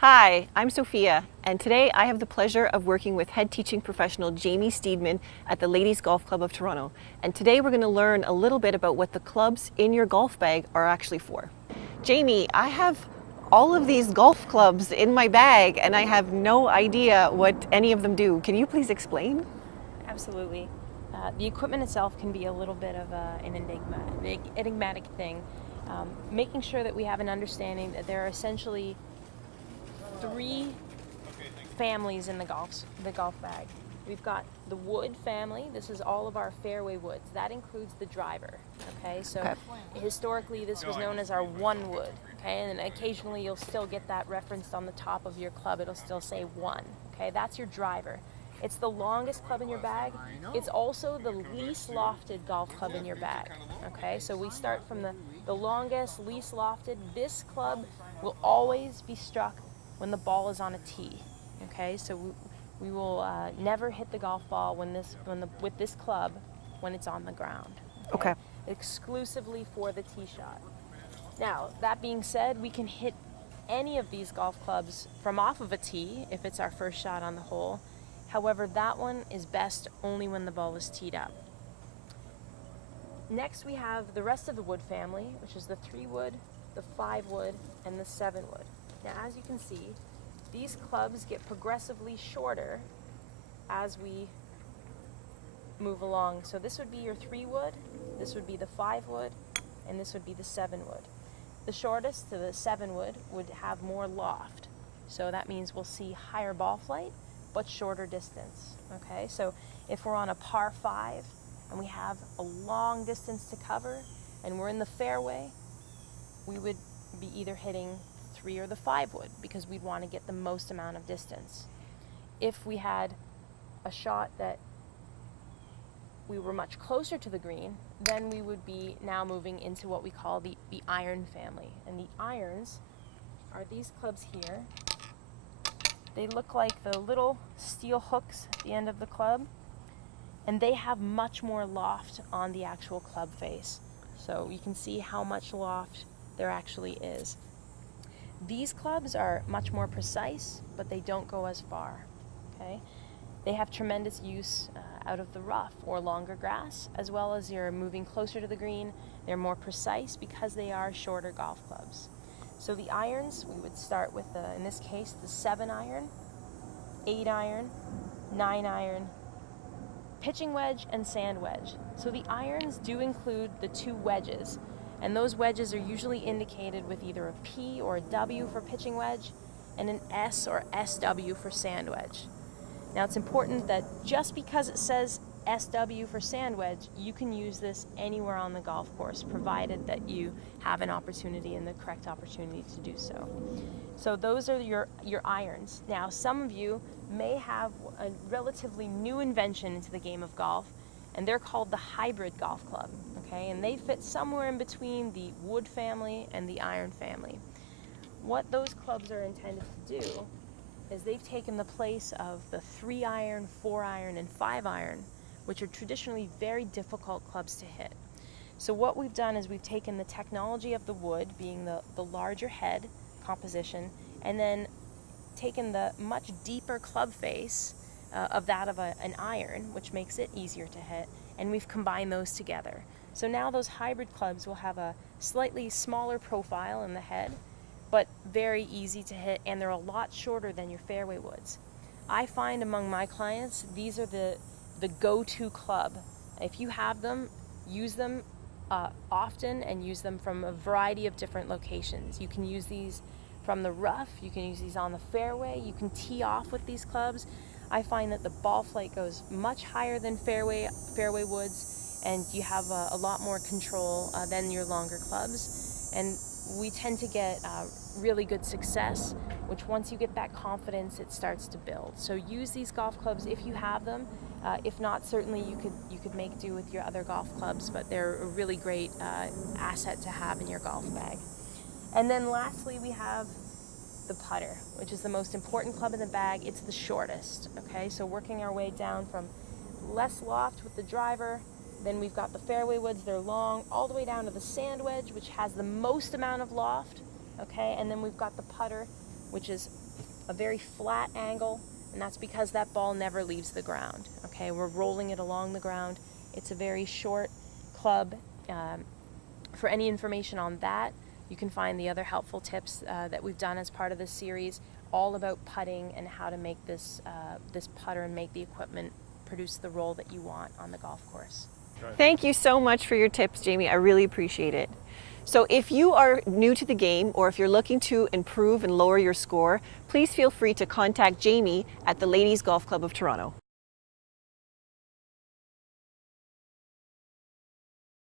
Hi, I'm Sophia, and today I have the pleasure of working with head teaching professional Jaime Steedman at the Ladies Golf Club of Toronto. And today we're going to learn a little bit about what the clubs in your golf bag are actually for. Jaime, I have all of these golf clubs in my bag and I have no idea what any of them do. Can you please explain? Absolutely. The equipment itself can be a little bit of an enigmatic thing. Making sure that we have an understanding that there are essentially three families in the golf bag. We've got the wood family. This is all of our fairway woods. That includes the driver. Okay, so historically this was known as our one wood. Okay, and occasionally you'll still get that referenced on the top of your club. It'll still say one. Okay, that's your driver. It's the longest club in your bag. It's also the least lofted golf club in your bag. Okay, so we start from the longest, least lofted. This club will always be struck when the ball is on a tee. Okay, so we will never hit the golf ball with this club when it's on the ground. Okay. Exclusively for the tee shot. Now, that being said, we can hit any of these golf clubs from off of a tee if it's our first shot on the hole. However, that one is best only when the ball is teed up. Next, we have the rest of the wood family, which is the 3 wood, the 5 wood, and the 7 wood. Now, as you can see, these clubs get progressively shorter as we move along. So this would be your 3 wood, this would be the 5 wood, and this would be the 7 wood. The shortest, the 7 wood, would have more loft. So that means we'll see higher ball flight, but shorter distance. Okay, so if we're on a par 5 and we have a long distance to cover and we're in the fairway, we would be either hitting 3 or the 5 wood because we'd want to get the most amount of distance. If we had a shot that we were much closer to the green, then we would be now moving into what we call the iron family. And the irons are these clubs here. They look like the little steel hooks at the end of the club, and they have much more loft on the actual club face. So you can see how much loft there actually is. These clubs are much more precise, but they don't go as far. Okay? They have tremendous use out of the rough or longer grass, as well as you're moving closer to the green. They're more precise because they are shorter golf clubs. So the irons, we would start with, in this case, the 7 iron, 8 iron, 9 iron, pitching wedge, and sand wedge. So the irons do include the 2 wedges, and those wedges are usually indicated with either a P or a W for pitching wedge and an S or SW for sand wedge. Now it's important that just because it says SW for sand wedge, you can use this anywhere on the golf course, provided that you have an opportunity and the correct opportunity to do so. So those are your irons. Now, some of you may have a relatively new invention into the game of golf, and they're called the hybrid golf club, okay? And they fit somewhere in between the wood family and the iron family. What those clubs are intended to do is they've taken the place of the 3 iron, 4 iron, and 5 iron, which are traditionally very difficult clubs to hit. So what we've done is we've taken the technology of the wood, being the larger head composition, and then taken the much deeper club face of that of an iron, which makes it easier to hit, and we've combined those together. So now those hybrid clubs will have a slightly smaller profile in the head, but very easy to hit, and they're a lot shorter than your fairway woods. I find among my clients, these are the go-to club. If you have them, use them often and use them from a variety of different locations. You can use these from the rough, you can use these on the fairway, you can tee off with these clubs. I find that the ball flight goes much higher than fairway woods, and you have a lot more control than your longer clubs. And we tend to get really good success, which once you get that confidence, it starts to build. So use these golf clubs if you have them. If not, certainly you could make do with your other golf clubs, but they're a really great asset to have in your golf bag. And then lastly, we have the putter, which is the most important club in the bag. It's the shortest, okay? So working our way down from less loft with the driver, then we've got the fairway woods, they're long, all the way down to the sand wedge, which has the most amount of loft, okay? And then we've got the putter, which is a very flat angle, and that's because that ball never leaves the ground. Okay, we're rolling it along the ground. It's a very short club. For any information on that, you can find the other helpful tips that we've done as part of this series, all about putting and how to make this putter and make the equipment produce the roll that you want on the golf course. Thank you so much for your tips, Jamie. I really appreciate it. So if you are new to the game, or if you're looking to improve and lower your score, please feel free to contact Jamie at the Ladies Golf Club of Toronto.